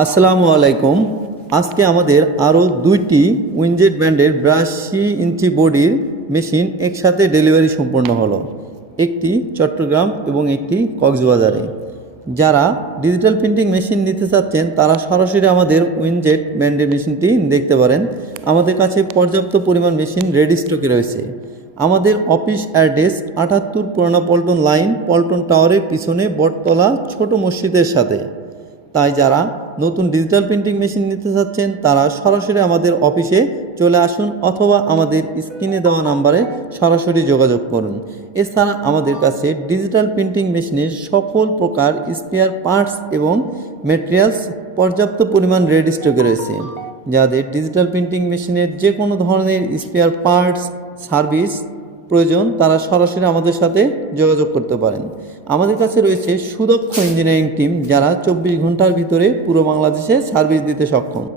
আসসালামু আলাইকুম। আজকে আমাদের আরও দুইটি উইনজেট ব্র্যান্ডের 82 ইঞ্চি বডির মেশিন একসাথে ডেলিভারি সম্পন্ন হলো, একটি চট্টগ্রাম এবং একটি কক্সবাজারে। যারা ডিজিটাল প্রিন্টিং মেশিন নিতে চাচ্ছেন তারা সরাসরি আমাদের উইনজেট ব্র্যান্ডের মেশিনটি দেখতে পারেন। আমাদের কাছে পর্যাপ্ত পরিমাণ মেশিন রেডি স্টকে রয়েছে। আমাদের অফিস অ্যাড্রেস 78 পুরানা পল্টন লাইন, পল্টন টাওয়ারের পিছনে বটতলা ছোট মসজিদের সাথে। তাই যারা নতুন ডিজিটাল প্রিন্টিং মেশিন নিতে চাচ্ছেন তারা সরাসরি আমাদের অফিসে চলে আসুন অথবা আমাদের স্ক্রিনে দেওয়া নাম্বারে সরাসরি যোগাযোগ করুন। এছাড়া আমাদের কাছে ডিজিটাল প্রিন্টিং মেশিনের সকল প্রকার স্পেয়ার পার্টস এবং ম্যাটেরিয়ালস পর্যাপ্ত পরিমাণ রেডি স্টকে রয়েছে। যাদের ডিজিটাল প্রিন্টিং মেশিনের যে কোনো ধরনের স্পেয়ার পার্টস সার্ভিস প্রয়োজন তারা সরাসরি আমাদের সাথে যোগাযোগ করতে পারেন। আমাদের কাছে রয়েছে সুদক্ষ ইঞ্জিনিয়ারিং টিম যারা 24 ঘন্টার ভিতরে পুরো বাংলাদেশে সার্ভিস দিতে সক্ষম।